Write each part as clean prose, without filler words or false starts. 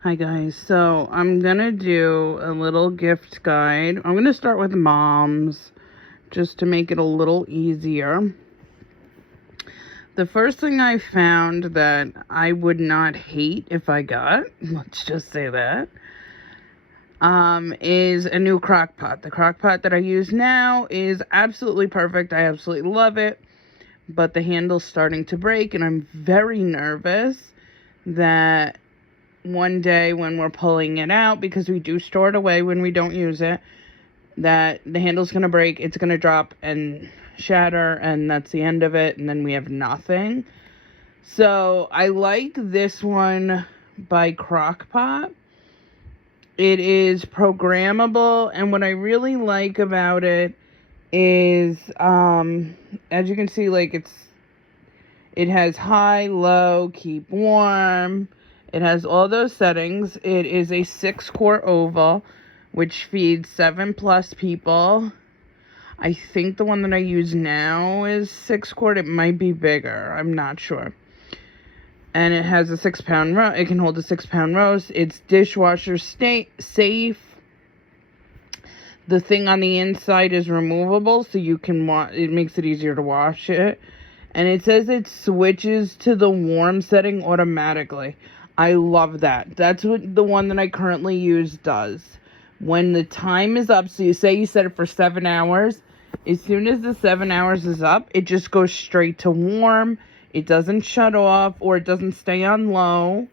Hi guys, so I'm gonna do a little gift guide. I'm gonna start with moms just to make it a little easier. The first thing I found that I would not hate if I got, let's just say that, is a new crock pot. The crock pot that I use now is absolutely perfect. I absolutely love it, but the handle's starting to break and I'm very nervous that one day when we're pulling it out, because we do store it away when we don't use it, that the handle's going to break, it's going to drop and shatter, and that's the end of it, and then we have nothing. So I like this one by Crock-Pot. It is programmable, and what I really like about it is, as you can see, like it has high, low, keep warm. It has all those settings. It is a 6-quart oval, which feeds 7+ people. I think the one that I use now is 6-quart. It might be bigger. I'm not sure. And it has a 6-pound roast. It can hold a 6-pound roast. It's dishwasher safe. The thing on the inside is removable, so you can it makes it easier to wash it. And it says it switches to the warm setting automatically. I love that. That's what the one that I currently use does. When the time is up, so you say you set it for 7 hours. As soon as the 7 hours is up, it just goes straight to warm. It doesn't shut off or it doesn't stay on low.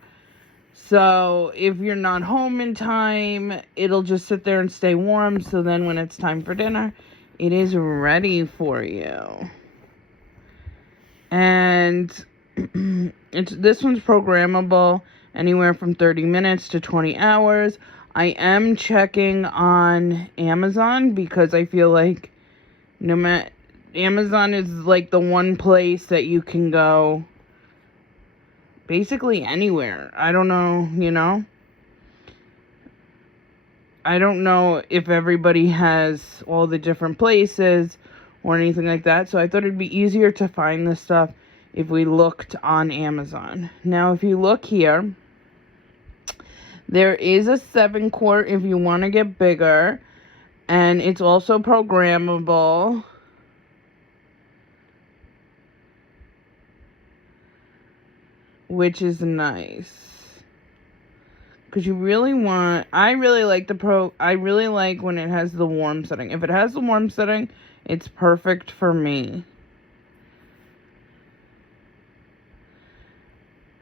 So if you're not home in time, it'll just sit there and stay warm. So then when it's time for dinner, it is ready for you. And this one's programmable anywhere from 30 minutes to 20 hours. I am checking on Amazon because I feel like Amazon is like the one place that you can go basically anywhere. I don't know, I don't know if everybody has all the different places or anything like that. So I thought it'd be easier to find this stuff if we looked on Amazon. Now, if you look here, there is a 7-quart if you want to get bigger. And it's also programmable. Which is nice. Because you really want... I really like when it has the warm setting. If it has the warm setting, it's perfect for me.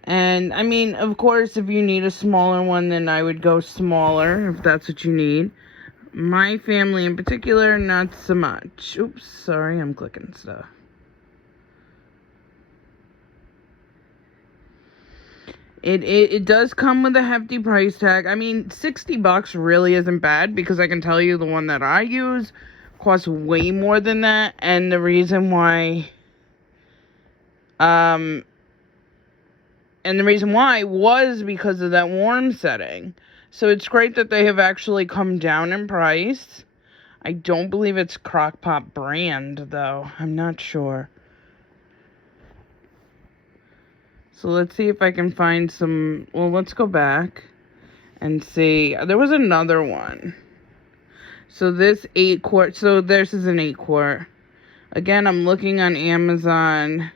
And, I mean, of course, if you need a smaller one, then I would go smaller, if that's what you need. My family in particular, not so much. Oops, sorry, I'm clicking stuff. It does come with a hefty price tag. I mean, $60 really isn't bad, because I can tell you the one that I use costs way more than that. And the reason why... And the reason why was because of that warm setting. So it's great that they have actually come down in price. I don't believe it's Crock-Pot brand, though. I'm not sure. So let's see if I can find some... Well, let's go back and see. There was another one. So this 8-quart... So this is an 8-quart. Again, I'm looking on Amazon...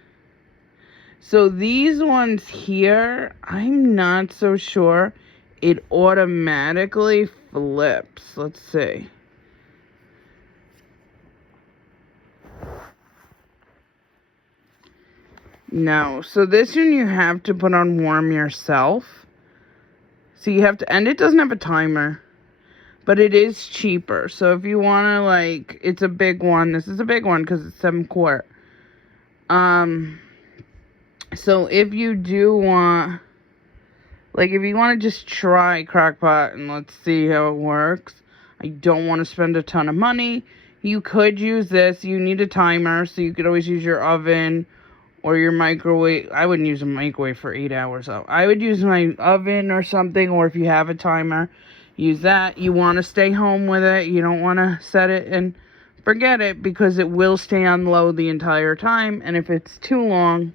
So these ones here, I'm not so sure it automatically flips. Let's see. No. So this one you have to put on warm yourself. So you have to, and it doesn't have a timer. But it is cheaper. So if you want to, like, it's a big one. This is a big one because it's 7-quart. So if you do want, like, if you want to just try Crock-Pot and let's see how it works, I don't want to spend a ton of money, you could use this. You need a timer, so you could always use your oven or your microwave. I wouldn't use a microwave for 8 hours, though. I would use my oven or something, or if you have a timer, use that. You want to stay home with it. You don't want to set it and forget it, because it will stay on low the entire time, and if it's too long,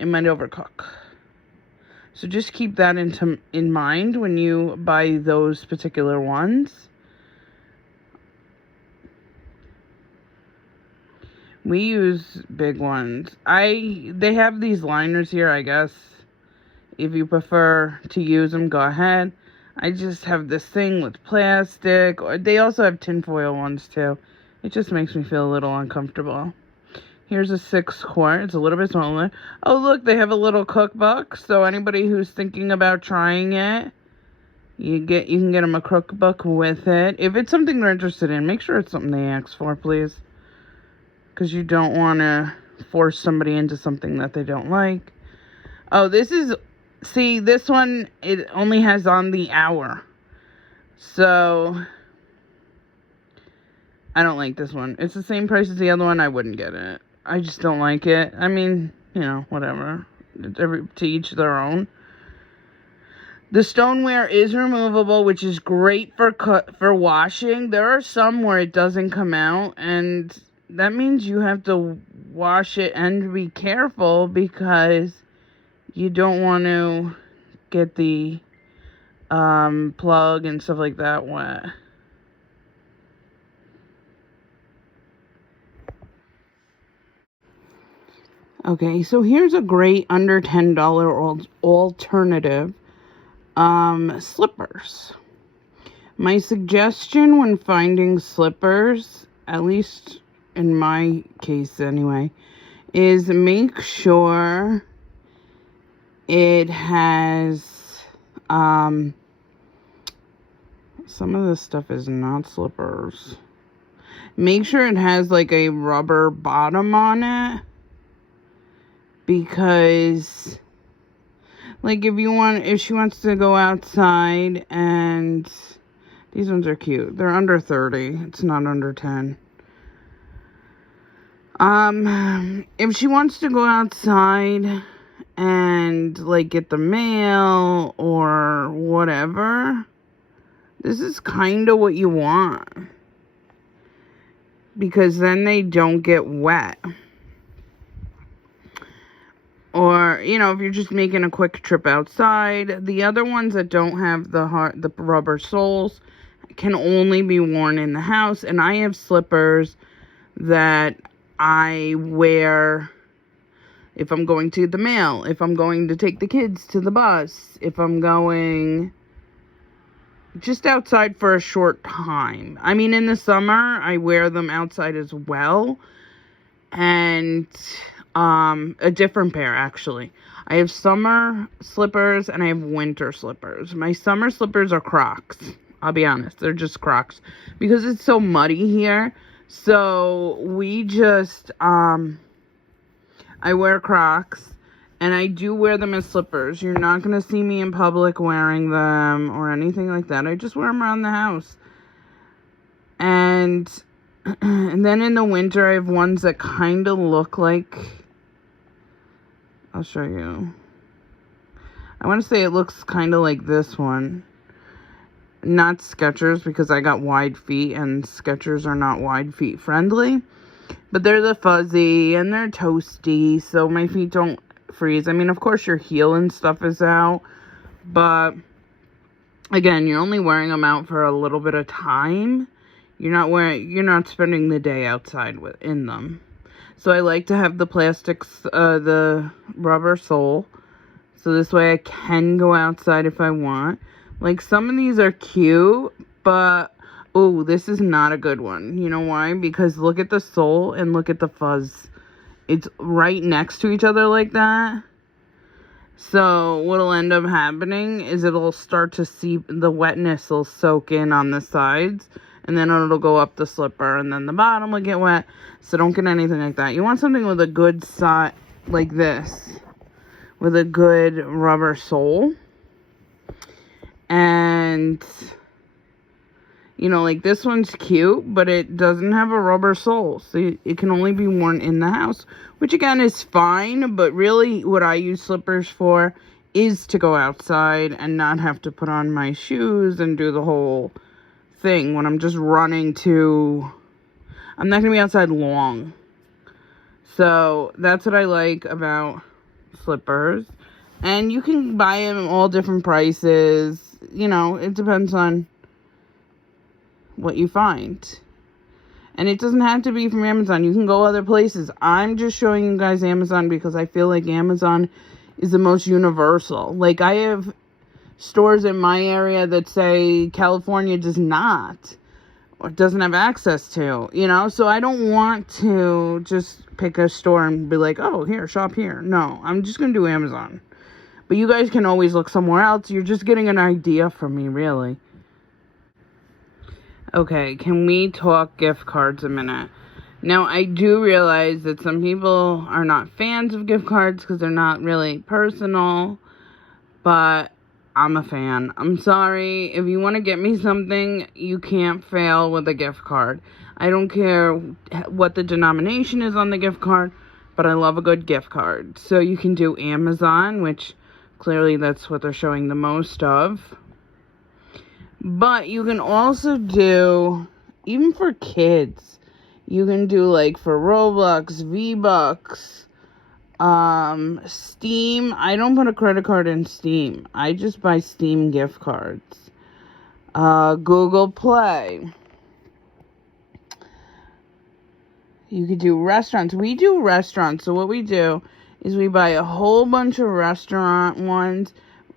it might overcook. So just keep that in mind when you buy those particular ones. We use big ones. They have these liners here, I guess. If you prefer to use them, go ahead. I just have this thing with plastic. They also have tinfoil ones too. It just makes me feel a little uncomfortable. Here's a 6 quart. It's a little bit smaller. Oh, look, they have a little cookbook. So anybody who's thinking about trying it, you can get them a cookbook with it. If it's something they're interested in, make sure it's something they ask for, please. Because you don't want to force somebody into something that they don't like. Oh, see, this one, it only has on the hour. So, I don't like this one. It's the same price as the other one. I wouldn't get it. I just don't like it. I mean, whatever. To each their own. The stoneware is removable, which is great for washing. There are some where it doesn't come out, and that means you have to wash it and be careful because you don't want to get the plug and stuff like that wet. Okay, so here's a great under $10 alternative. Slippers. My suggestion when finding slippers, at least in my case anyway, is make sure it has, some of this stuff is not slippers. Make sure it has like a rubber bottom on it. Because, like, if she wants to go outside, and these ones are cute. They're under 30. It's not under 10. If she wants to go outside and, like, get the mail or whatever, this is kind of what you want. Because then they don't get wet. Or, if you're just making a quick trip outside. The other ones that don't have the rubber soles can only be worn in the house. And I have slippers that I wear if I'm going to the mail, if I'm going to take the kids to the bus, if I'm going just outside for a short time. I mean, in the summer, I wear them outside as well. And a different pair, actually. I have summer slippers and I have winter slippers. My summer slippers are Crocs. I'll be honest, they're just Crocs. Because it's so muddy here. So, we just, I wear Crocs. And I do wear them as slippers. You're not going to see me in public wearing them or anything like that. I just wear them around the house. And then in the winter, I have ones that kind of look like, I'll show you. I want to say it looks kind of like this one. Not Skechers, because I got wide feet, and Skechers are not wide feet friendly. But they're the fuzzy, and they're toasty, so my feet don't freeze. I mean, of course, your heel and stuff is out. But, again, you're only wearing them out for a little bit of time. You're not spending the day outside in them. So I like to have the plastics, the rubber sole. So this way I can go outside if I want. Like, some of these are cute, but, oh, this is not a good one. You know why? Because look at the sole and look at the fuzz. It's right next to each other like that. So what'll end up happening is it'll start to seep, the wetness will soak in on the sides. And then it'll go up the slipper. And then the bottom will get wet. So don't get anything like that. You want something with a good side, like this. With a good rubber sole. And, like this one's cute. But it doesn't have a rubber sole. So it can only be worn in the house. Which again is fine. But really what I use slippers for is to go outside. And not have to put on my shoes and do the whole thing when I'm just running to, I'm not going to be outside long. So that's what I like about slippers. And you can buy them all different prices. You know, it depends on what you find. And it doesn't have to be from Amazon. You can go other places. I'm just showing you guys Amazon because I feel like Amazon is the most universal. Like, I have stores in my area that say California does not, or doesn't have access to, you know? So I don't want to just pick a store and be like, oh, here, shop here. No, I'm just going to do Amazon. But you guys can always look somewhere else. You're just getting an idea from me, really. Okay, can we talk gift cards a minute? Now, I do realize that some people are not fans of gift cards because they're not really personal, but I'm a fan. I'm sorry. If you want to get me something, you can't fail with a gift card. I don't care what the denomination is on the gift card, but I love a good gift card. So you can do Amazon, which clearly that's what they're showing the most of. But you can also do, even for kids, you can do like for Roblox, V-Bucks, Steam. I don't put a credit card in Steam. I just buy Steam gift cards. Google Play. You could do restaurants. We do restaurants. So what we do is we buy a whole bunch of restaurant ones.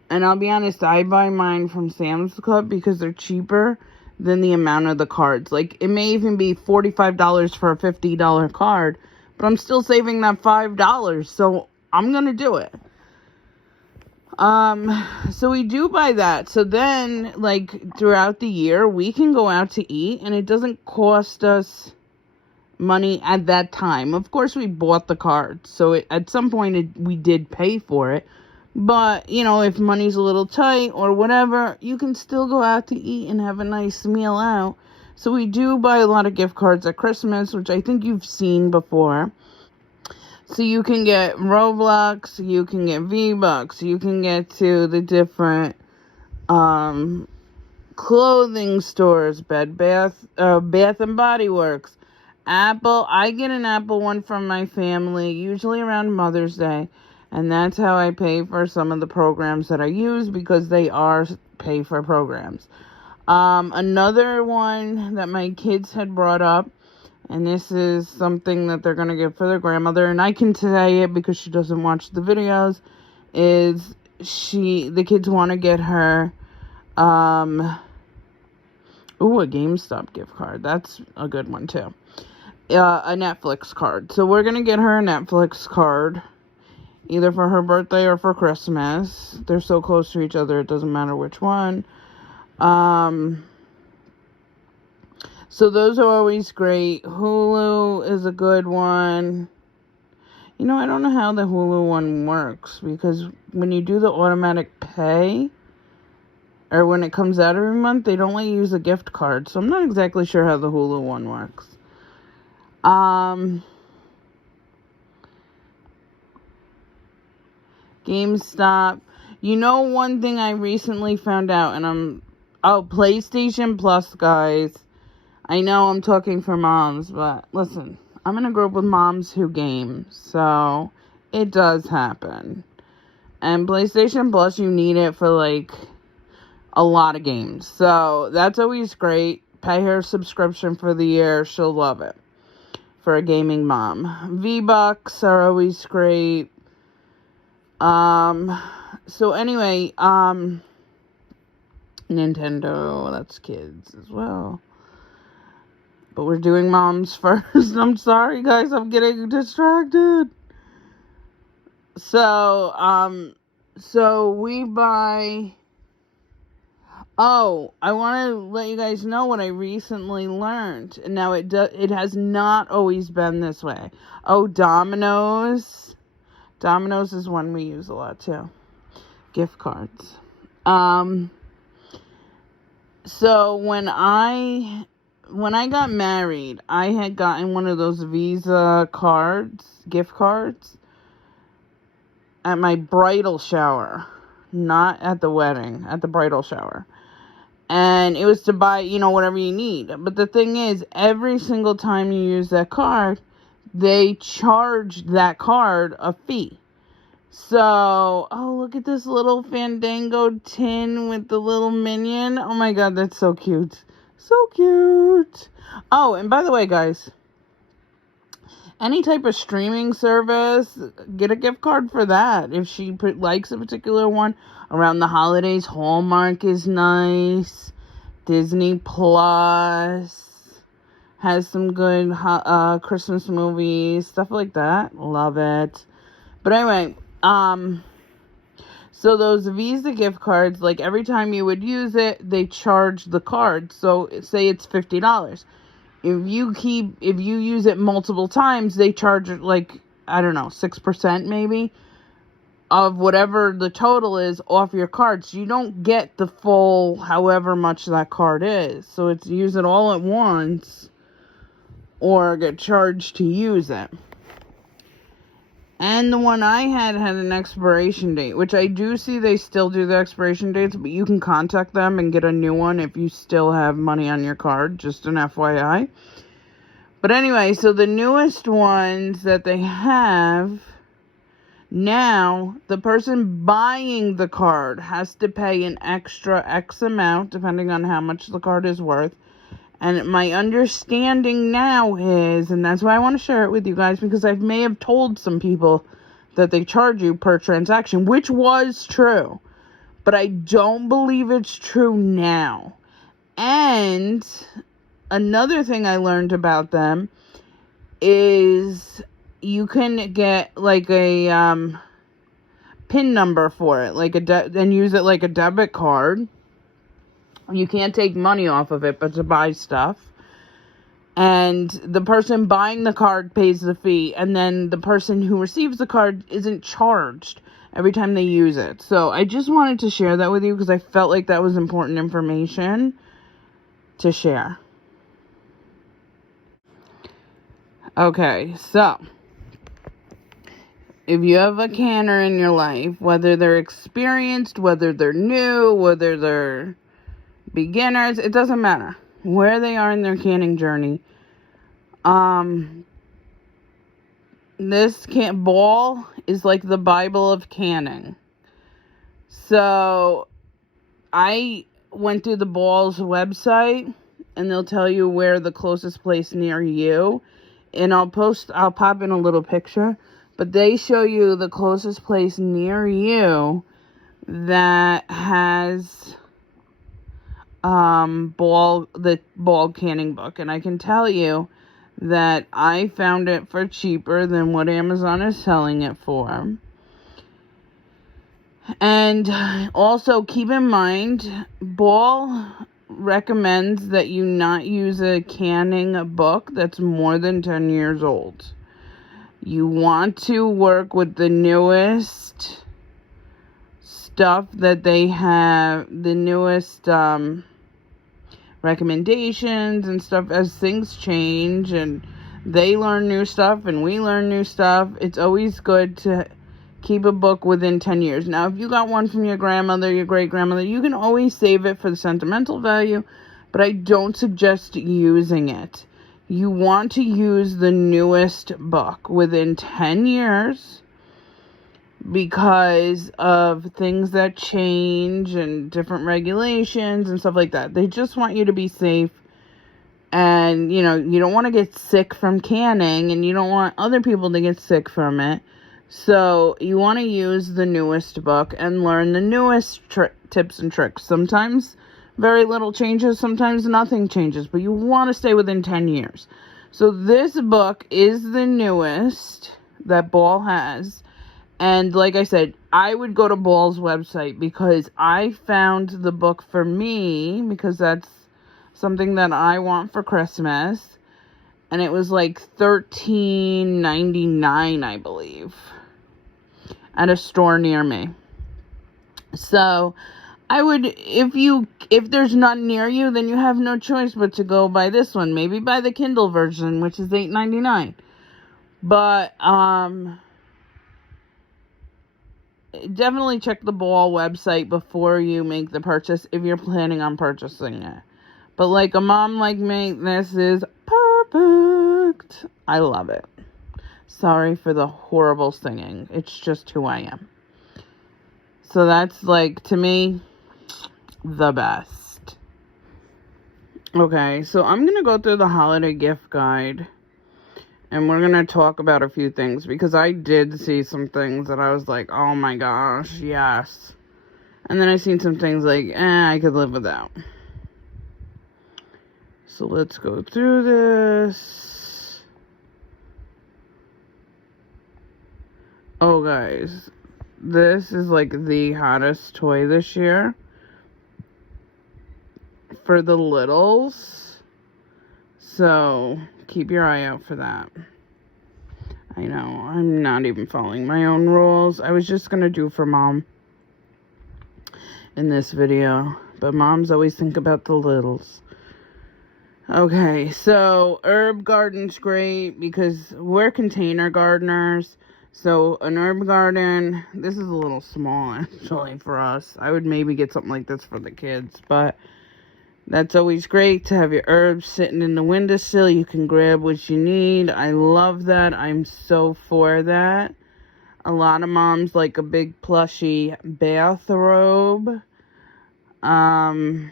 And I'll be honest, I buy mine from Sam's Club because they're cheaper than the amount of the cards. Like, it may even be $45 for a $50 card, but I'm still saving that $5, so I'm going to do it. So we do buy that. So then, like, throughout the year, we can go out to eat, and it doesn't cost us money at that time. Of course, we bought the cards, so at some point, we did pay for it. But, you know, if money's a little tight or whatever, you can still go out to eat and have a nice meal out. So we do buy a lot of gift cards at Christmas, which I think you've seen before. So you can get Roblox, you can get V-Bucks, you can get to the different clothing stores, Bath and Body Works, Apple. I get an Apple one from my family, usually around Mother's Day. And that's how I pay for some of the programs that I use, because they are pay for programs. Another one that my kids had brought up, and this is something that they're going to get for their grandmother, and I can say it because she doesn't watch the videos, is the kids want to get her, a GameStop gift card. That's a good one too. A Netflix card. So we're going to get her a Netflix card, either for her birthday or for Christmas. They're so close to each other, it doesn't matter which one. So those are always great. Hulu is a good one. You know, I don't know how the Hulu one works, because when you do the automatic pay, or when it comes out every month, they don't let you use a gift card. So I'm not exactly sure how the Hulu one works. GameStop. You know, one thing I recently found out, and PlayStation Plus, guys. I know I'm talking for moms, but listen, I'm in a group with moms who game, so it does happen. And PlayStation Plus, you need it for, like, a lot of games. So that's always great. Pay her a subscription for the year. She'll love it. For a gaming mom. V-Bucks are always great. So anyway, Nintendo, that's kids as well. But we're doing moms first. I'm sorry, guys, I'm getting distracted. So we buy... Oh, I want to let you guys know what I recently learned. Now, it has not always been this way. Oh, Domino's. Domino's is one we use a lot, too. Gift cards. So when I got married, I had gotten one of those Visa cards, gift cards, at my bridal shower. Not at the wedding, at the bridal shower. And it was to buy, you know, whatever you need. But the thing is, every single time you use that card, they charge that card a fee. So, oh, look at this little Fandango tin with the little minion. Oh my god, that's so cute. So cute. Oh, and by the way, guys, any type of streaming service, get a gift card for that. If she likes a particular one around the holidays, Hallmark is nice. Disney Plus has some good Christmas movies, stuff like that. Love it. But anyway, so those Visa gift cards, like every time you would use it, they charge the card. So say it's $50. If you use it multiple times, they charge like, I don't know, 6% maybe of whatever the total is off your card. So you don't get the full however much that card is. So it's use it all at once or get charged to use it. And the one I had an expiration date, which I do see they still do the expiration dates, but you can contact them and get a new one if you still have money on your card, just an FYI. But anyway, so the newest ones that they have now, the person buying the card has to pay an extra X amount, depending on how much the card is worth. And my understanding now is, and that's why I want to share it with you guys, because I may have told some people that they charge you per transaction, which was true. But I don't believe it's true now. And another thing I learned about them is you can get like a PIN number for it, like and use it like a debit card. You can't take money off of it, but to buy stuff. And the person buying the card pays the fee, and then the person who receives the card isn't charged every time they use it. So I just wanted to share that with you because I felt like that was important information to share. Okay, so if you have a canner in your life, whether they're experienced, whether they're new, whether they're beginners, it doesn't matter where they are in their canning journey. This ball is like the Bible of canning. So I went through the Ball's website, and they'll tell you where the closest place near you. And I'll pop in a little picture, but they show you the closest place near you that has the ball canning book. And I can tell you that I found it for cheaper than what Amazon is selling it for. And also keep in mind, Ball recommends that you not use a canning book that's more than 10 years old. You want to work with the newest stuff that they have, the newest recommendations and stuff. As things change and they learn new stuff and we learn new stuff, it's always good to keep a book within 10 years. Now, if you got one from your grandmother, your great-grandmother, you can always save it for the sentimental value, but I don't suggest using it. You want to use the newest book within 10 years because of things that change and different regulations and stuff like that. They just want you to be safe, and, you don't want to get sick from canning, and you don't want other people to get sick from it. So you want to use the newest book and learn the newest tips and tricks. Sometimes very little changes, sometimes nothing changes, but you want to stay within 10 years. So this book is the newest that Ball has. And like I said, I would go to Ball's website because I found the book for me, because that's something that I want for Christmas. And it was like $13.99, I believe, at a store near me. So I would, if there's none near you, then you have no choice but to go buy this one. Maybe buy the Kindle version, which is $8.99. But definitely check the Ball website before you make the purchase if you're planning on purchasing it. But like a mom like me, this is perfect. I love it. Sorry for the horrible singing. It's just who I am. So that's, like, to me, the best. Okay, so I'm going to go through the holiday gift guide. And we're going to talk about a few things. Because I did see some things that I was like, oh my gosh, yes. And then I seen some things like, I could live without. So let's go through this. Oh, guys. This is like the hottest toy this year. For the littles. So, keep your eye out for that. I know, I'm not even following my own rules. I was just going to do for Mom in this video. But moms always think about the littles. Okay, so herb garden's great because we're container gardeners. So an herb garden, this is a little small actually for us. I would maybe get something like this for the kids, but that's always great to have your herbs sitting in the windowsill. You can grab what you need. I love that. I'm so for that. A lot of moms like a big plushy bathrobe. I'm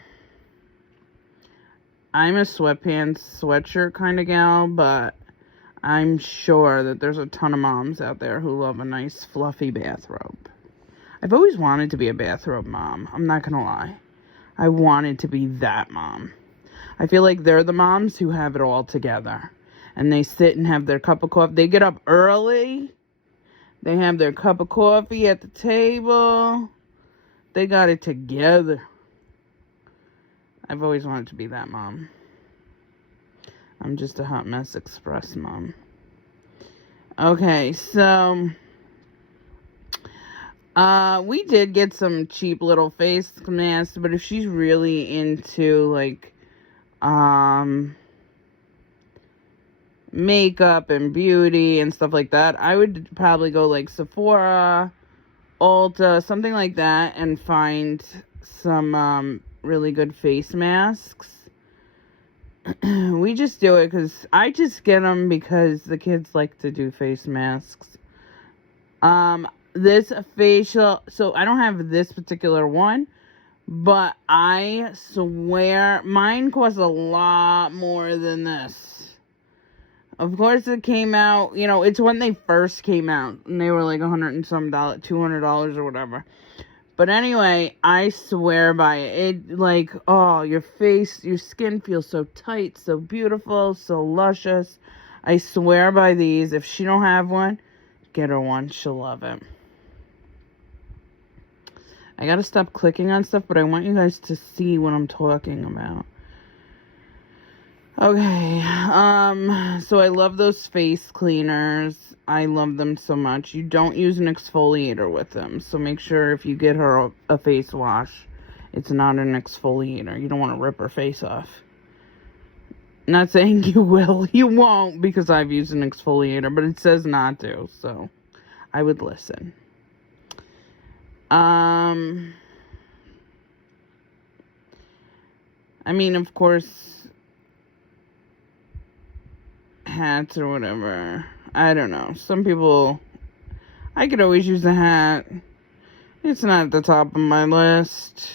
a sweatpants, sweatshirt kind of gal, but I'm sure that there's a ton of moms out there who love a nice fluffy bathrobe. I've always wanted to be a bathrobe mom. I'm not going to lie. I wanted to be that mom. I feel like they're the moms who have it all together. And they sit and have their cup of coffee. They get up early. They have their cup of coffee at the table. They got it together. I've always wanted to be that mom. I'm just a hot mess express mom. Okay, so we did get some cheap little face masks, but if she's really into like makeup and beauty and stuff like that, I would probably go like Sephora, Ulta, something like that, and find some really good face masks. We just do it because I just get them because the kids like to do face masks. This facial, so I don't have this particular one, but I swear mine costs a lot more than this. Of course it came out, you know, it's when they first came out and they were like $100 and some $200 or whatever. But anyway, I swear by it. It, like, oh, your face, your skin feels so tight, so beautiful, so luscious. I swear by these. If she don't have one, get her one. She'll love it. I gotta stop clicking on stuff, but I want you guys to see what I'm talking about. Okay, so I love those face cleaners. I love them so much. You don't use an exfoliator with them, so make sure if you get her a face wash, it's not an exfoliator. You don't want to rip her face off. Not saying you will. You won't, because I've used an exfoliator, but it says not to, so I would listen. I mean, of course, hats or whatever. I don't know. Some people, I could always use a hat. It's not at the top of my list.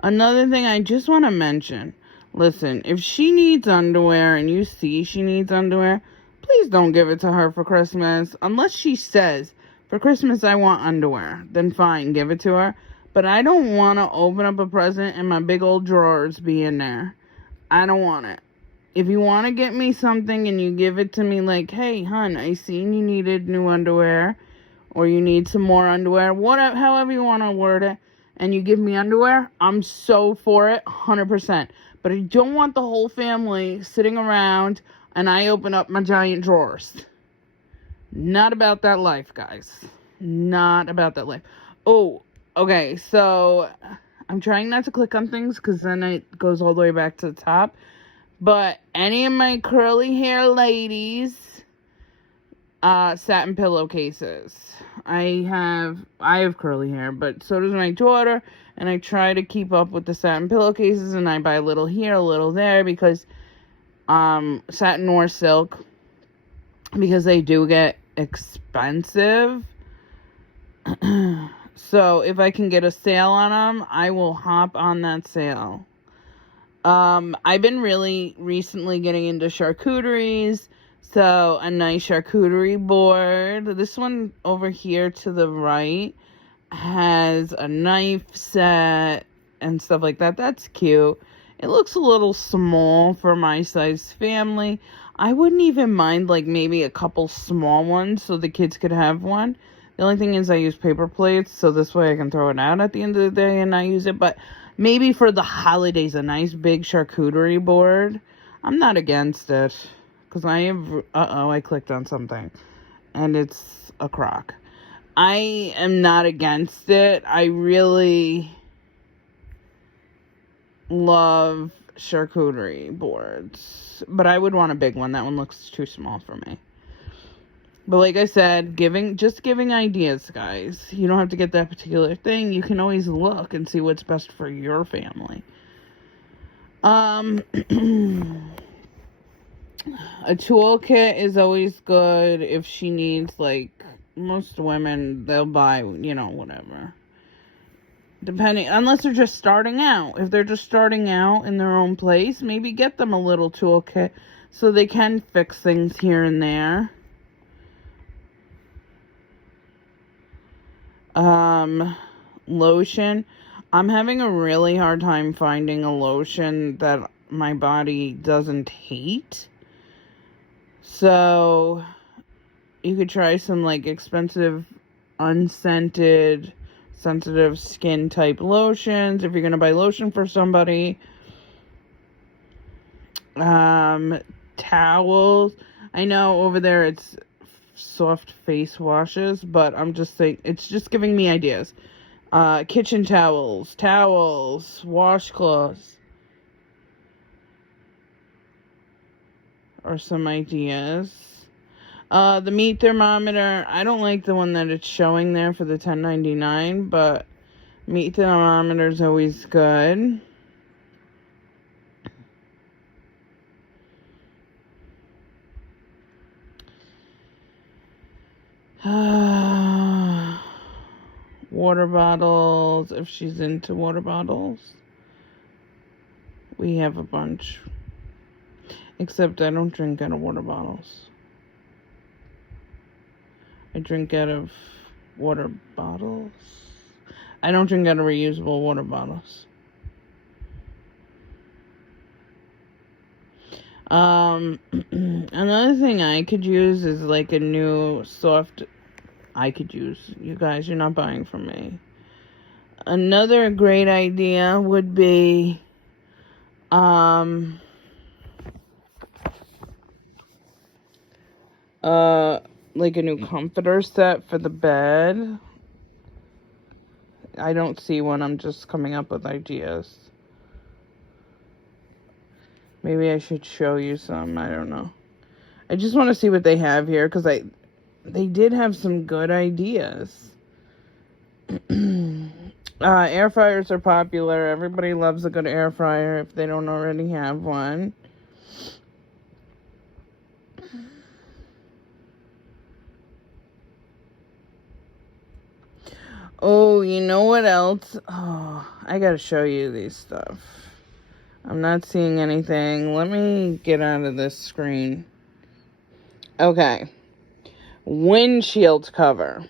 Another thing I just want to mention. Listen, if she needs underwear and you see she needs underwear, please don't give it to her for Christmas. Unless she says, for Christmas I want underwear. Then fine, give it to her. But I don't want to open up a present and my big old drawers be in there. I don't want it. If you want to get me something and you give it to me like, hey, hun, I seen you needed new underwear, or you need some more underwear, whatever, however you want to word it, and you give me underwear, I'm so for it, 100%. But I don't want the whole family sitting around and I open up my giant drawers. Not about that life, guys. Not about that life. Oh, okay, so I'm trying not to click on things because then it goes all the way back to the top. But any of my curly hair ladies, satin pillowcases. I have curly hair, but so does my daughter, and I try to keep up with the satin pillowcases, and I buy a little here, a little there, because satin or silk, because they do get expensive. So if I can get a sale on them, I will hop on that sale. I've been really recently getting into charcuteries. So a nice charcuterie board. This one over here to the right has a knife set and stuff like that. That's cute. It looks a little small for my size family. I wouldn't even mind like maybe a couple small ones so the kids could have one. The only thing is I use paper plates, so this way I can throw it out at the end of the day and not use it. But maybe for the holidays, a nice big charcuterie board. I'm not against it. Because I have... I clicked on something. And it's a crock. I am not against it. I really love charcuterie boards. But I would want a big one. That one looks too small for me. But like I said, just giving ideas, guys. You don't have to get that particular thing. You can always look and see what's best for your family. A toolkit is always good if she needs, like, most women, they'll buy, whatever. Unless they're just starting out. If they're just starting out in their own place, maybe get them a little toolkit so they can fix things here and there. Lotion. I'm having a really hard time finding a lotion that my body doesn't hate. So you could try some like expensive, unscented, sensitive skin type lotions if you're going to buy lotion for somebody. Towels. I know over there it's soft face washes, but I'm just saying, it's just giving me ideas. Kitchen towels, washcloths are some ideas. The meat thermometer, I don't like the one that it's showing there for the $10.99, but meat thermometer is always good. Water bottles, if she's into water bottles. We have a bunch. Except I don't drink out of water bottles. I drink out of water bottles. I don't drink out of reusable water bottles. Another thing I could use is like a new soft... You guys, you're not buying from me. Another great idea would be... like a new comforter set for the bed. I don't see one. I'm just coming up with ideas. Maybe I should show you some. I don't know. I just want to see what they have here because they did have some good ideas. Air fryers are popular. Everybody loves a good air fryer if they don't already have one. Oh, you know what else? Oh, I gotta show you these stuff. I'm not seeing anything. Let me get out of this screen. Okay. Windshield cover.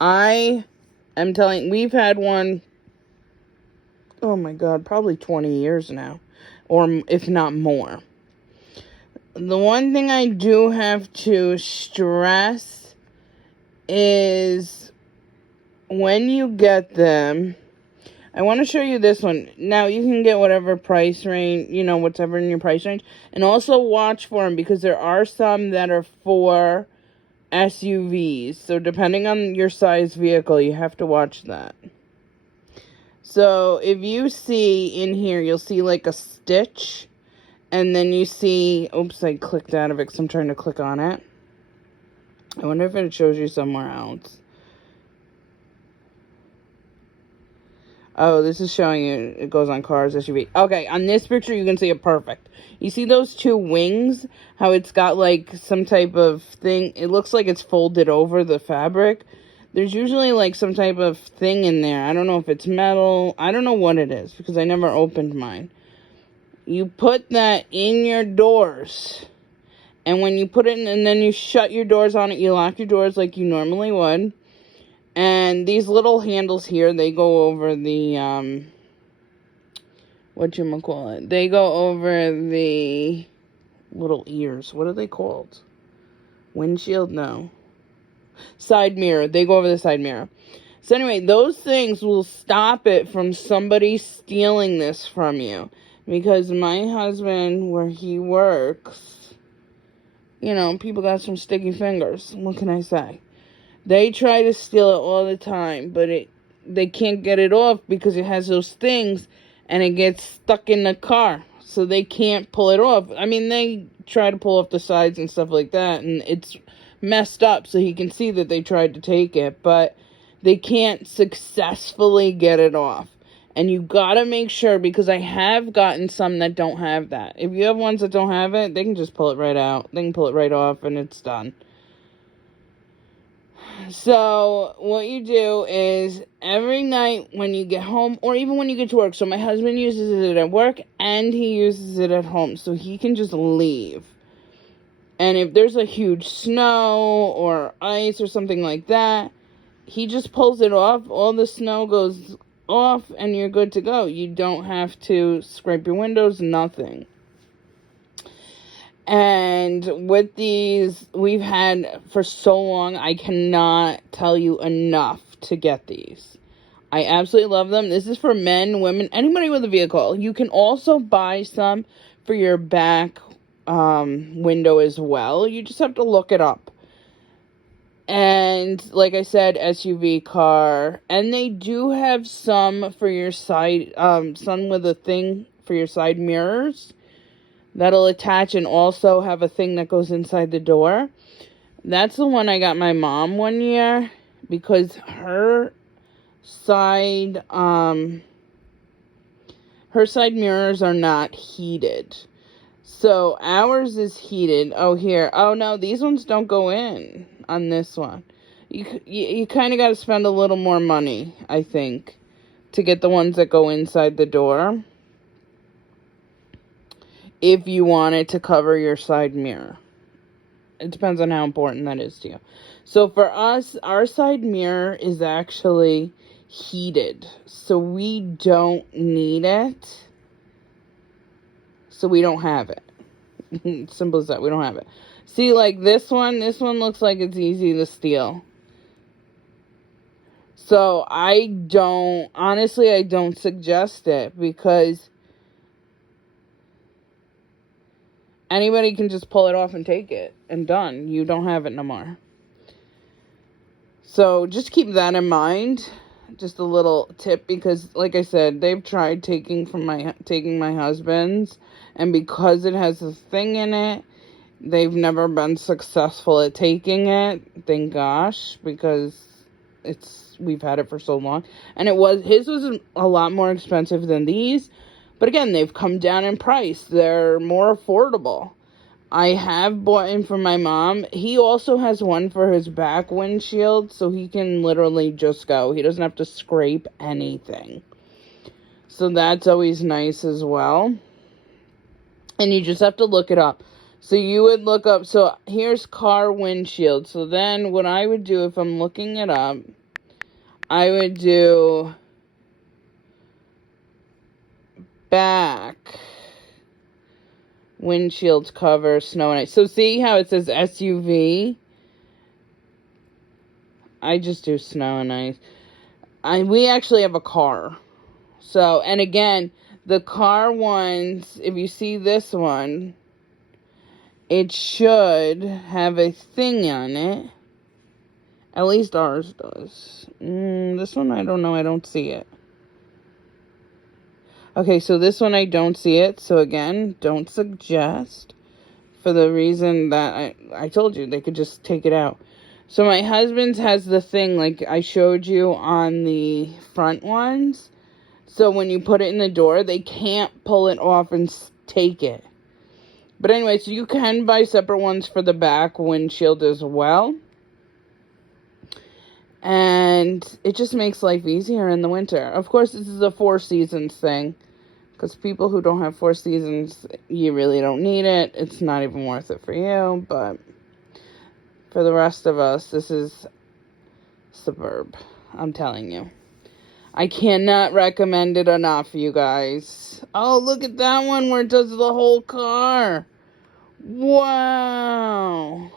I am telling... We've had one... Oh my God, probably 20 years now. Or if not more. The one thing I do have to stress is... when you get them, I want to show you this one. Now, you can get whatever price range, whatever in your price range. And also watch for them because there are some that are for SUVs. So, depending on your size vehicle, you have to watch that. So, if you see in here, you'll see like a stitch. And then you see... Oops, I clicked out of it because I'm trying to click on it. I wonder if it shows you somewhere else. Oh, this is showing you it goes on cars, SUV. Okay, on this picture you can see it perfect. You see those two wings? How it's got like some type of thing. It looks like it's folded over the fabric. There's usually like some type of thing in there. I don't know if it's metal. I don't know what it is because I never opened mine. You put that in your doors. And when you put it in, and then you shut your doors on it, you lock your doors like you normally would. And these little handles here, they go over the, whatchamacallit? They go over the little ears. What are they called? Windshield? No. Side mirror. They go over the side mirror. So anyway, those things will stop it from somebody stealing this from you. Because my husband, where he works, you know, people got some sticky fingers. What can I say? They try to steal it all the time, but they can't get it off because it has those things and it gets stuck in the car. So they can't pull it off. I mean, they try to pull off the sides and stuff like that, and it's messed up so he can see that they tried to take it, but they can't successfully get it off. And you gotta make sure, because I have gotten some that don't have that. If you have ones that don't have it, they can just pull it right out. They can pull it right off and it's done. So what you do is every night when you get home, or even when you get to work. So my husband uses it at work and he uses it at home. So he can just leave. And if there's a huge snow or ice or something like that, he just pulls it off. All the snow goes off and you're good to go. You don't have to scrape your windows, nothing. And with these, we've had for so long, I cannot tell you enough to get these. I absolutely love them. This is for men, women, anybody with a vehicle. You can also buy some for your back window as well. You just have to look it up. And like I said, SUV, car, and they do have some for your side, some with a thing for your side mirrors that'll attach and also have a thing that goes inside the door. That's the one I got my mom one year because her side mirrors are not heated. So ours is heated. Oh, here. Oh, no, these ones don't go in on this one. You kind of got to spend a little more money, I think, to get the ones that go inside the door, if you want it to cover your side mirror. It depends on how important that is to you. So for us, our side mirror is actually heated. So we don't need it. So we don't have it. Simple as that. We don't have it. See, like this one looks like it's easy to steal. So I don't suggest it because anybody can just pull it off and take it and done. You don't have it no more. So just keep that in mind. Just a little tip, because like I said, they've tried taking my husband's, and because it has a thing in it, they've never been successful at taking it. Thank gosh, because we've had it for so long. And his was a lot more expensive than these. But again, they've come down in price. They're more affordable. I have bought in for my mom. He also has one for his back windshield, so he can literally just go. He doesn't have to scrape anything. So that's always nice as well. And you just have to look it up. So you would look up, so here's car windshield. So then what I would do if I'm looking it up, I would do back windshield cover, snow and ice. So see how it says SUV? I just do snow and ice. We actually have a car. So, and again, the car ones, if you see this one, it should have a thing on it. At least ours does. This one, I don't know. I don't see it. Okay, so this one I don't see it. So again, don't suggest, for the reason that I told you, they could just take it out. So my husband's has the thing like I showed you on the front ones. So when you put it in the door, they can't pull it off and take it. But anyway, so you can buy separate ones for the back windshield as well. And it just makes life easier in the winter. Of course, this is a 4 seasons thing. Because people who don't have 4 seasons, you really don't need it. It's not even worth it for you. But for the rest of us, this is superb. I'm telling you. I cannot recommend it enough, you guys. Oh, look at that one where it does the whole car. Wow.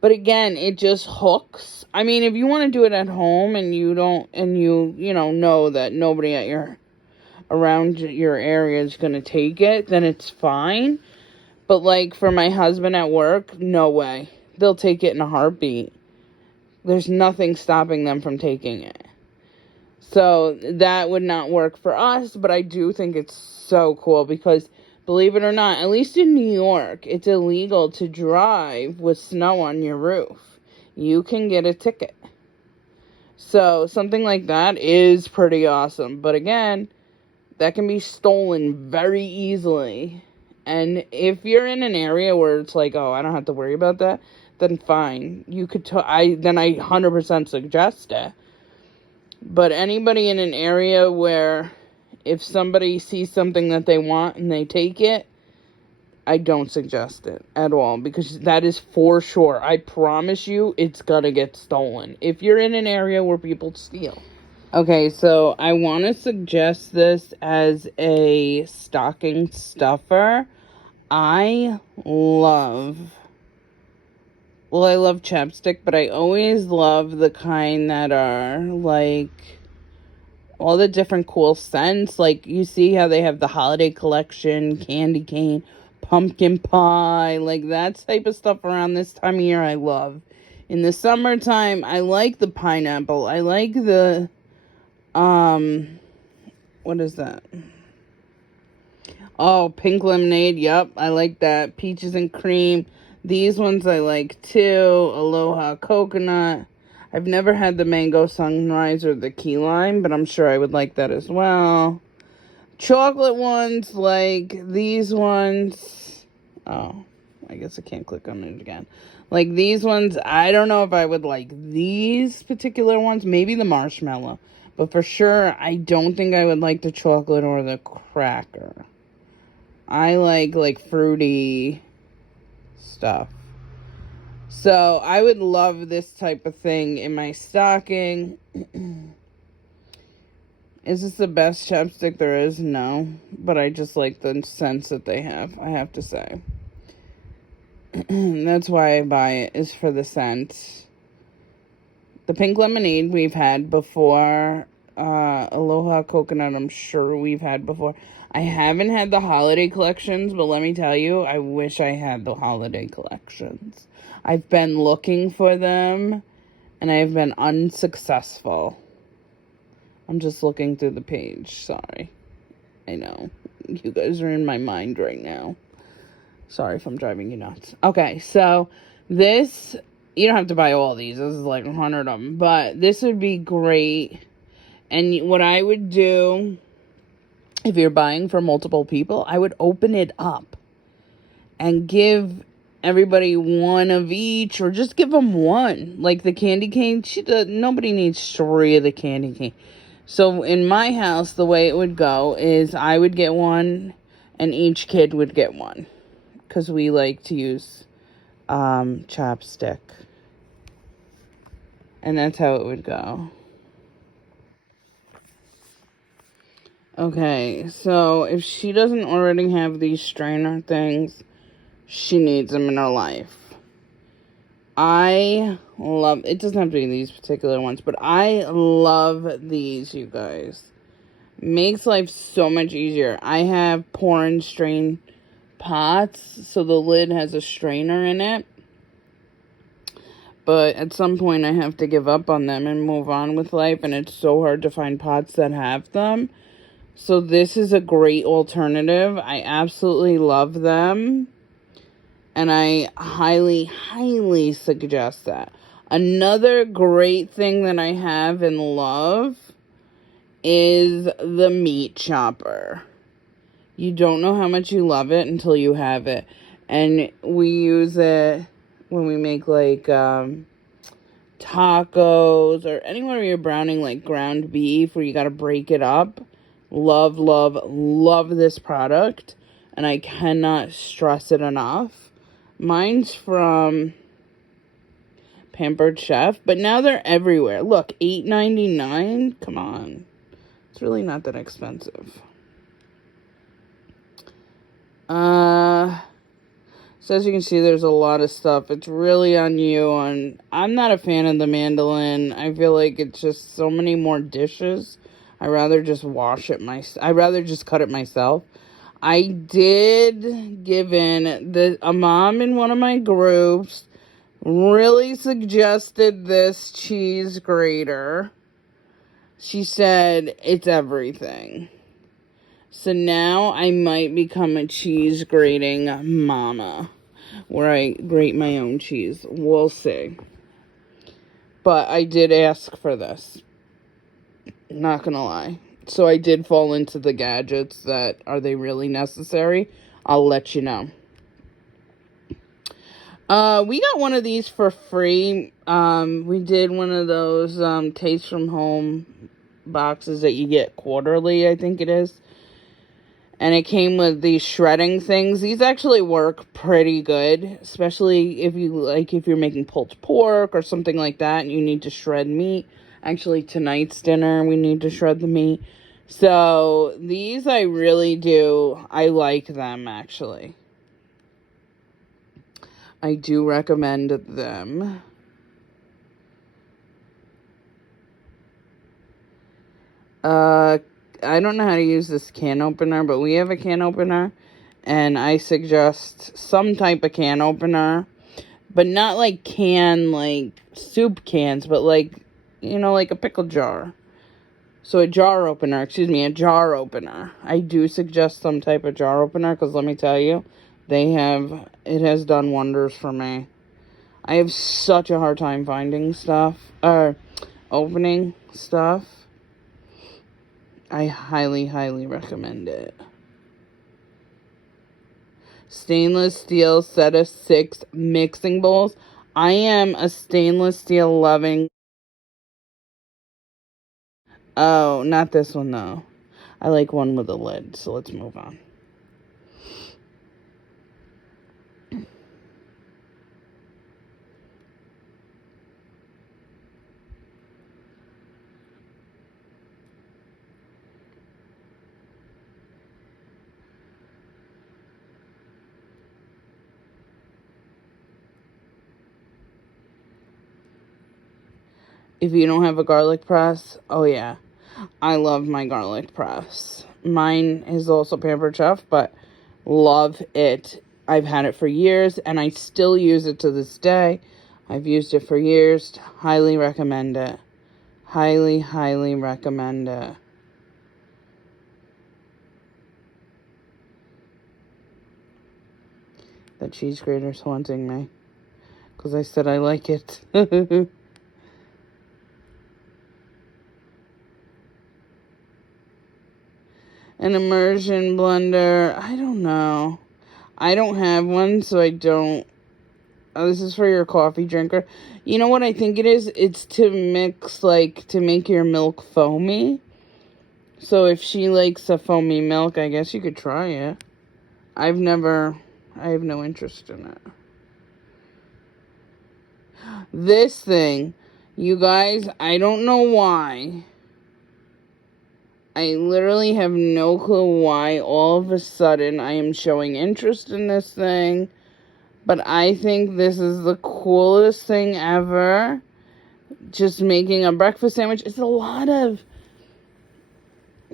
But again, it just hooks. I mean, if you want to do it at home and you know that nobody around your area is going to take it, then it's fine. But like for my husband at work, no way. They'll take it in a heartbeat. There's nothing stopping them from taking it. So that would not work for us, but I do think it's so cool because, believe it or not, at least in New York, it's illegal to drive with snow on your roof. You can get a ticket. So something like that is pretty awesome. But again, that can be stolen very easily. And if you're in an area where it's like, oh, I don't have to worry about that, then fine. You could I 100% suggest it. But anybody in an area where if somebody sees something that they want and they take it, I don't suggest it at all. Because that is for sure. I promise you it's gonna get stolen. If you're in an area where people steal. Okay, so I want to suggest this as a stocking stuffer. I love chapstick, but I always love the kind that are like all the different cool scents. Like you see how they have the holiday collection, candy cane, pumpkin pie, like that type of stuff around this time of year I love. In the summertime, I like the pineapple. I like the what is that? Oh, pink lemonade. Yep, I like that. Peaches and cream. These ones I like too. Aloha coconut. I've never had the mango sunrise or the key lime, but I'm sure I would like that as well. Chocolate ones like these ones. Oh, I guess I can't click on it again. Like these ones, I don't know if I would like these particular ones. Maybe the marshmallow. But for sure, I don't think I would like the chocolate or the cracker. I like fruity stuff. So I would love this type of thing in my stocking. Is this the best chapstick there is? No. But I just like the scents that they have, I have to say. That's why I buy it, is for the scent. The pink lemonade we've had before. Aloha coconut, I'm sure we've had before. I haven't had the holiday collections, but let me tell you, I wish I had the holiday collections. I've been looking for them, and I've been unsuccessful. I'm just looking through the page. Sorry. I know. You guys are in my mind right now. Sorry if I'm driving you nuts. Okay, so this, you don't have to buy all these. This is like 100 of them. But this would be great. And what I would do, if you're buying for multiple people, I would open it up and give everybody one of each, or just give them one. Like the candy cane, nobody needs 3 of the candy cane. So in my house, the way it would go is I would get one and each kid would get one. Because we like to use chapstick. And that's how it would go. Okay, so if she doesn't already have these strainer things, she needs them in her life. I love, it doesn't have to be these particular ones, but I love these, you guys. Makes life so much easier. I have pour and strain pots, so the lid has a strainer in it. But at some point I have to give up on them and move on with life, and it's so hard to find pots that have them. So this is a great alternative. I absolutely love them. And I highly, highly suggest that. Another great thing that I have and love is the meat chopper. You don't know how much you love it until you have it. And we use it when we make, like, tacos or anywhere you're browning, like, ground beef where you got to break it up. Love, love, love this product. And I cannot stress it enough. Mine's from Pampered Chef, but now they're everywhere. Look, $8.99. Come on. It's really not that expensive. So as you can see, there's a lot of stuff. It's really on you. I'm not a fan of the mandolin. I feel like it's just so many more dishes. I'd rather just I'd rather just cut it myself. I did give in. A mom in one of my groups really suggested this cheese grater. She said it's everything. So now I might become a cheese grating mama, where I grate my own cheese. We'll see. But I did ask for this. Not gonna lie. So I did fall into the gadgets that, are they really necessary? I'll let you know. We got one of these for free. We did one of those Taste from Home boxes that you get quarterly, I think it is. And it came with these shredding things. These actually work pretty good, especially if you're making pulled pork or something like that and you need to shred meat. Actually, tonight's dinner, we need to shred the meat. So, these I really do. I like them, actually. I do recommend them. I don't know how to use this can opener, but we have a can opener, and I suggest some type of can opener, but not like soup cans, but like a pickle jar. So a jar opener. I do suggest some type of jar opener, because let me tell you, it has done wonders for me. I have such a hard time finding stuff, or opening stuff. I highly, highly recommend it. Stainless steel set of 6 mixing bowls. I am a stainless steel loving. Oh, not this one though. I like one with a lid, so let's move on. If you don't have a garlic press, oh yeah, I love my garlic press. Mine is also Pampered Chef, but love it. I've had it for years, and I still use it to this day. I've used it for years. Highly recommend it. Highly, highly recommend it. The cheese grater's haunting me, because I said I like it. An immersion blender. I don't know. I don't have one, so I don't. Oh, this is for your coffee drinker. You know what I think it is? It's to mix, to make your milk foamy. So if she likes a foamy milk, I guess you could try it. I have no interest in it. This thing, you guys, I don't know why. I literally have no clue why all of a sudden I am showing interest in this thing. But I think this is the coolest thing ever. Just making a breakfast sandwich. It's a lot of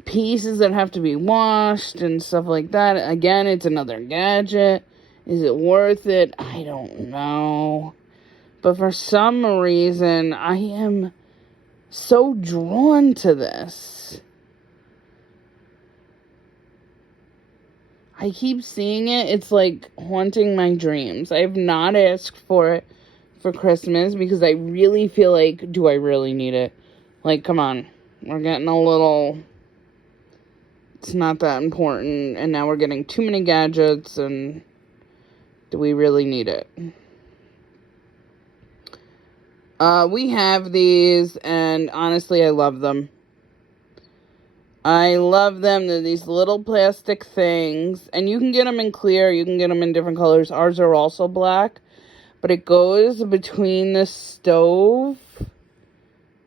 pieces that have to be washed and stuff like that. Again, it's another gadget. Is it worth it? I don't know. But for some reason, I am so drawn to this. I keep seeing it. It's like haunting my dreams. I have not asked for it for Christmas because I really feel like, do I really need it? Like, come on. We're getting a little, it's not that important, and now we're getting too many gadgets, and do we really need it? We have these, and honestly, I love them. I love them. They're these little plastic things, and you can get them in clear, you can get them in different colors. Ours are also black, but it goes between the stove.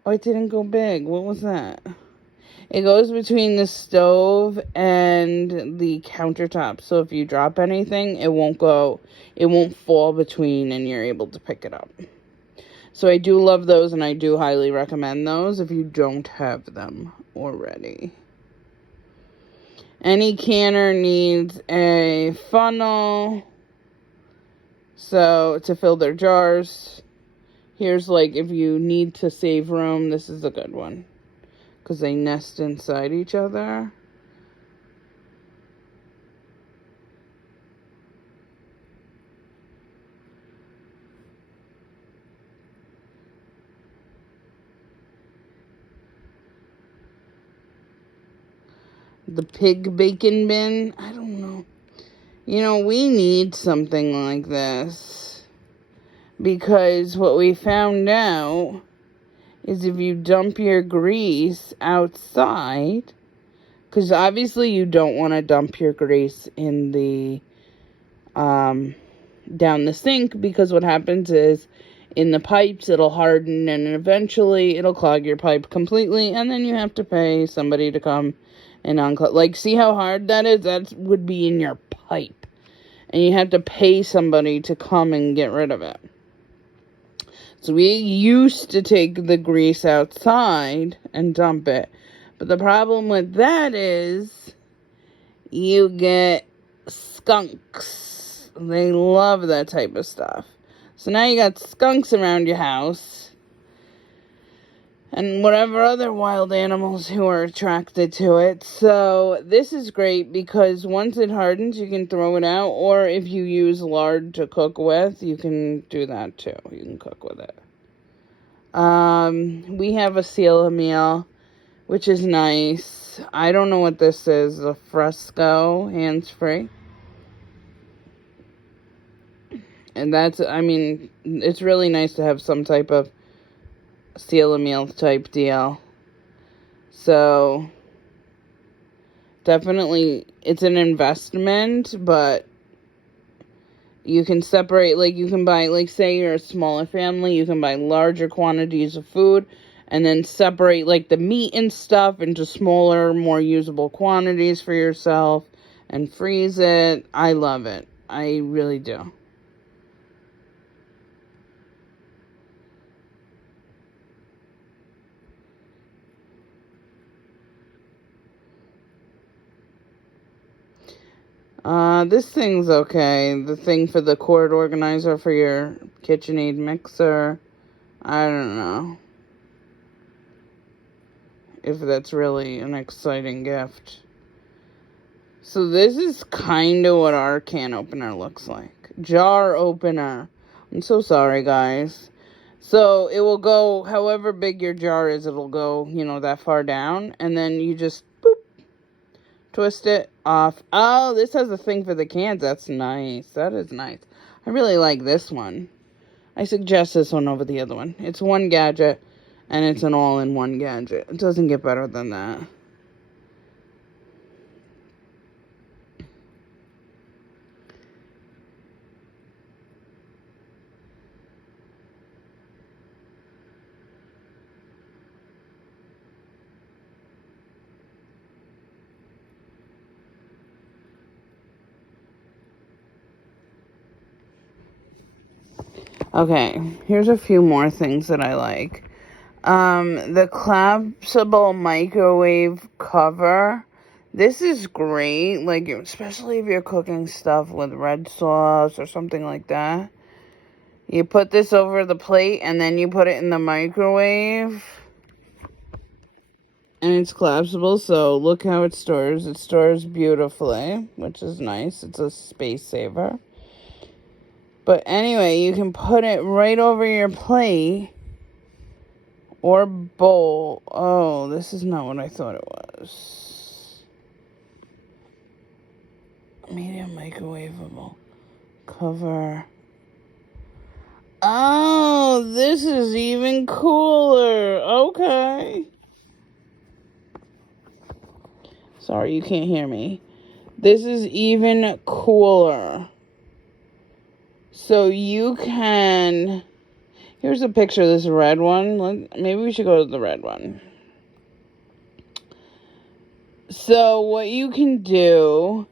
Oh, it didn't go big. What was that? It goes between the stove and the countertop, so if you drop anything, it won't fall between, and you're able to pick it up. So I do love those, and I do highly recommend those if you don't have them already. Any canner needs a funnel, so to fill their jars. Here's like if you need to save room, this is a good one, because they nest inside each other. The pig bacon bin, I don't know. You know, we need something like this, because what we found out is if you dump your grease outside, because obviously you don't want to dump your grease in the, down the sink, because what happens is in the pipes it'll harden, and eventually it'll clog your pipe completely, and then you have to pay somebody to come and unclog. Like, see how hard that is? That would be in your pipe, and you have to pay somebody to come and get rid of it. So we used to take the grease outside and dump it, but the problem with that is you get skunks. They love that type of stuff. So now you got skunks around your house, and whatever other wild animals who are attracted to it. So this is great, because once it hardens, you can throw it out, or if you use lard to cook with, you can do that too. You can cook with it. We have a seal a meal, which is nice. I don't know what this is. A Fresco, hands-free. And that's, I mean, it's really nice to have some type of seal a meal type deal. So definitely it's an investment, but you can separate, like you can buy, like say you're a smaller family, you can buy larger quantities of food and then separate like the meat and stuff into smaller, more usable quantities for yourself and freeze it. I love it. I really do. This thing's okay. The thing for the cord organizer for your KitchenAid mixer. I don't know if that's really an exciting gift. So this is kind of what our can opener looks like. Jar opener. I'm so sorry, guys. So it will go, however big your jar is, it'll go, that far down. And then you just, boop, twist it off. Oh, this has a thing for the cans. That's nice. That is nice. I really like this one. I suggest this one over the other one. It's one gadget, and it's an all-in-one gadget. It doesn't get better than that. Okay, here's a few more things that I like. The collapsible microwave cover. This is great, like, especially if you're cooking stuff with red sauce or something like that. You put this over the plate, and then you put it in the microwave. And it's collapsible, so look how it stores. It stores beautifully, which is nice. It's a space saver. But anyway, you can put it right over your plate, or bowl. Oh, this is not what I thought it was. Medium microwavable. Cover. Oh, this is even cooler. Okay. Sorry, you can't hear me. This is even cooler. So you can... Here's a picture of this red one. Maybe we should go to the red one. So what you can do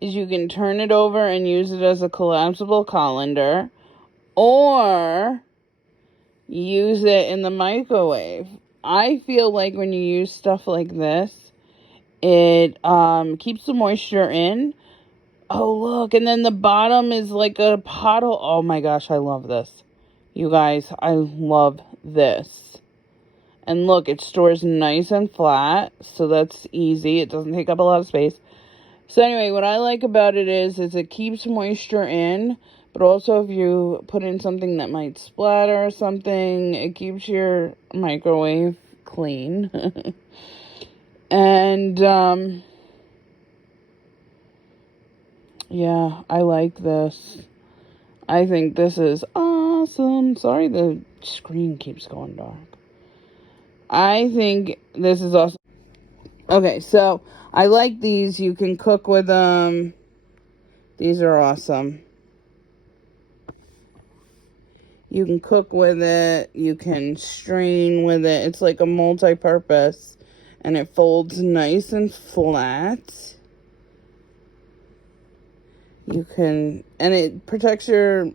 is you can turn it over and use it as a collapsible colander, or use it in the microwave. I feel like when you use stuff like this, it keeps the moisture in. Oh, look, and then the bottom is like a pothole. Oh my gosh, I love this. You guys, I love this. And look, it stores nice and flat, so that's easy. It doesn't take up a lot of space. So anyway, what I like about it is it keeps moisture in, but also if you put in something that might splatter or something, it keeps your microwave clean. And, yeah, I like this. I think this is awesome. Sorry, the screen keeps going dark. I think this is awesome. Okay, so I like these. You can cook with them. These are awesome. You can cook with it. You can strain with it. It's like a multi-purpose. And it folds nice and flat. You can... And it protects your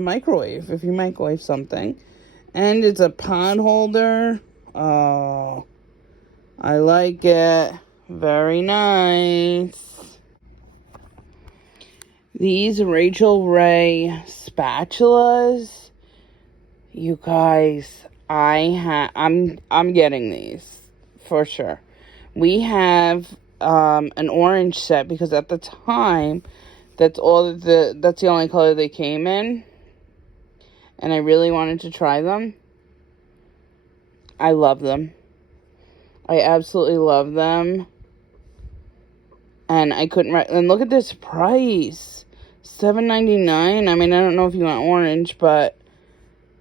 microwave if you microwave something. And it's a pot holder. Oh, I like it. Very nice. These Rachel Ray spatulas, you guys, I'm getting these for sure. We have an orange set because at the time that's the only color they came in, and I really wanted to try them. I love them. I absolutely love them. And I couldn't... And look at this price. $7.99. I mean, I don't know if you want orange, but...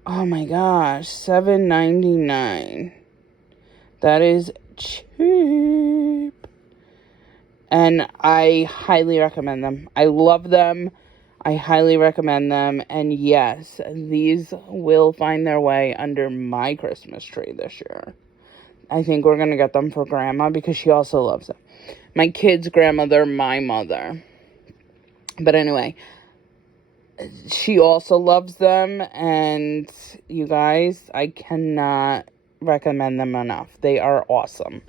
Oh my gosh. $7.99. That is cheap. And I highly recommend them. I love them. I highly recommend them. And yes, these will find their way under my Christmas tree this year. I think we're going to get them for Grandma because she also loves them. My kid's grandmother, my mother. But anyway, she also loves them. And you guys, I cannot recommend them enough. They are awesome.